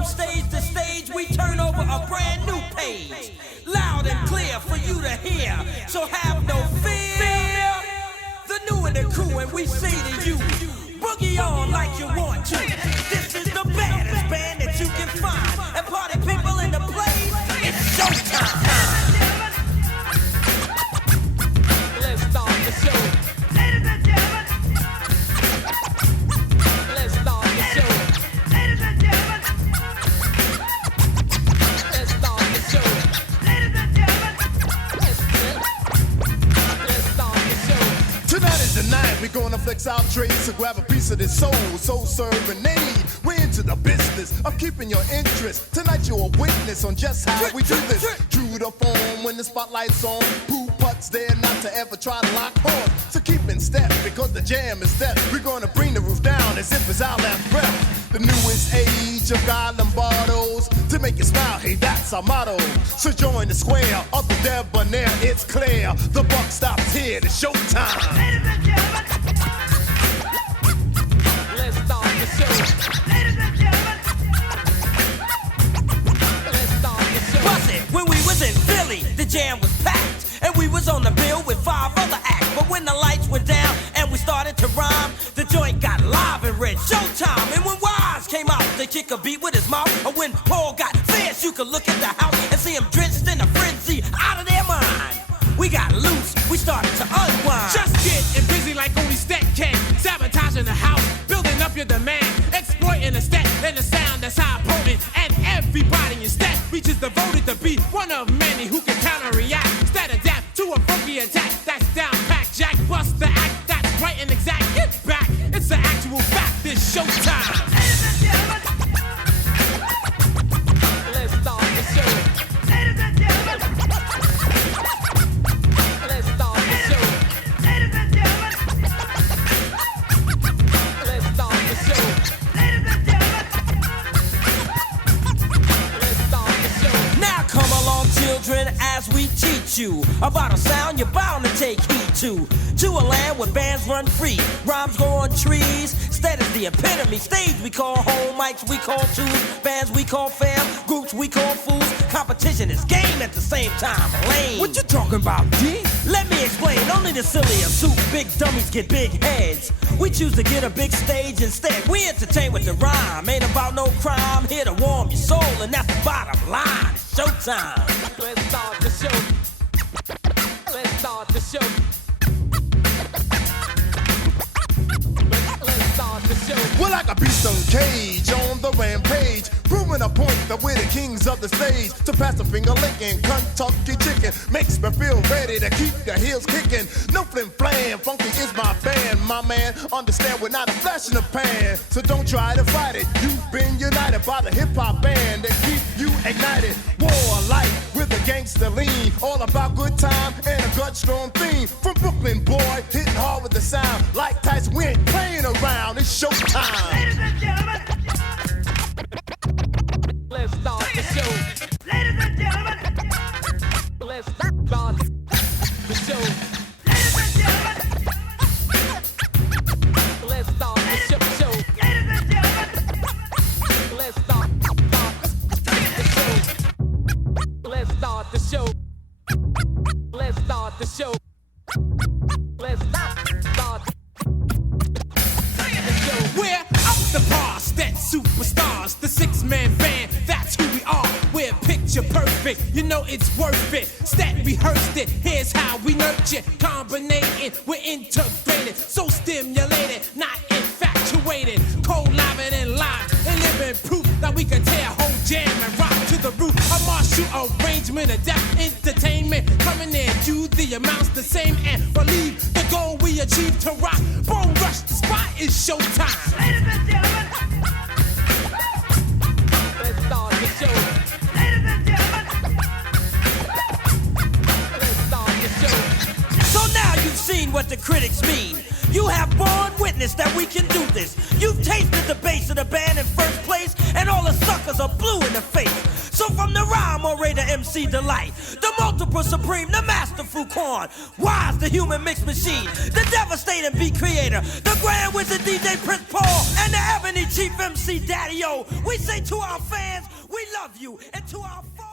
from stage to stage, we turn over a brand new page. Loud and clear for you to hear, so have no fear. The new and the crew, and we say to you, boogie on like you want to. This is the baddest band that you can find. And party people in the place, it's showtime. Let's start the show. Ladies and gentlemen. Let's start the show. Ladies and gentlemen. Let's start the show. Ladies and gentlemen. Let's start the show. Tonight is the night we're gonna flex our trade, so grab a piece of this soul serenade. We're into the business of keeping your interest. Tonight you're a witness on just how we do this. True to form when the spotlight's on. Pooh putts there not to ever try to lock horns. So keep in step because the jam is death. We're gonna bring the roof down as if it's our last breath. The newest age of God Lombardos to make you smile. Hey, that's our motto. So join the square of the debonair. It's clear the buck stops here. It's showtime. Ladies and gentlemen. Let's start the show. Ladies and gentlemen. Let's start the show. Bust it. When we was in Philly, the jam was packed. And we was on the bill with 5 other acts. But when the lights went down and we started to rhyme, the joint got live and red. Showtime. And when Wise came out to kick a beat with his mouth, or when Paul got fierce, you could look at the house and see him drenched in a frenzy, out of their mind. We got loose, we started to unwind. Just getting busy like only Stet can. Sabotaging the house, building up your demand. Exploiting the Stet and the sound that's high potent. And everybody in Stet reaches devoted to be one of many who can counter-react. Stet adapt to a funky attack. That's down pack, Jack bust the act. That's right and exact. Get back, it's the actual fact. This showtime. Ladies and gentlemen. Let's start the show. Ladies and gentlemen. Let's start the show. Ladies and gentlemen. Let's start the show. Ladies and gentlemen. Let's start the show. Now come along, children, as we teach you about a sound you're bound to take heed to. To a land where bands run free, rhymes grow on trees. Stet is the epitome. Stage we call home, mics we call twos, bands we call fam, groups we call fools. Competition is game at the same time. Lame. What you talking about, D? Let me explain. Only the silly are soup. Big dummies get big heads. We choose to get a big stage instead. We entertain with the rhyme. Ain't about no crime. Here to warm your soul, and that's the bottom line. It's showtime. Let's start the show. Let's start the show. We're like a beast on cage, on the rampage, proving a point that we're the kings of the stage. To pass the finger licking, Kentucky chicken makes me feel ready to keep the heels kicking. No flim flam, funky is my band, my man. Understand we're not a flash in the pan, so don't try to fight it. You've been united by the hip hop band that keep you ignited. War light with a gangster lean, all about good time and a gut strong theme. From Brooklyn boy, hitting hard with the sound. Like Tyson, we ain't playing around. It's showtime. Ladies and gentlemen. Let's start the show. Ladies and gentlemen. Let's start the show. Ladies and gentlemen. Let's start the show. Ladies and gentlemen. Let's start the show. Let's start the show. Let's start the show. Let's start. We're out the bar, Stet superstars, the 6-man band, that's who we are. We're picture perfect, you know it's worth it. Stet rehearsed it, here's how we nurture. Combinating, we're integrated, so stimulated, not infatuated. Cold, live and live, and living proof that we can tear a whole jam and rock to the roof. A martial arrangement, adapt entertainment, coming in, do the amounts the same and believe the goal we achieve to rock. Bone rush, the spot is showtime. Ladies and gentlemen. Let's start the show. Ladies and gentlemen. Let's start the show. So now you've seen what the critics mean. You have borne witness that we can do this. You've tasted the bass of the band in first place, and all the suckers are blue in the face. So from the rhyme orator MC Delight, the multiple supreme, the masterful corn, Wise the human mix machine, the devastating beat creator, the grand wizard DJ Prince Paul, and the ebony Chief MC Daddy-O. We say to our fans, we love you. And to our foes,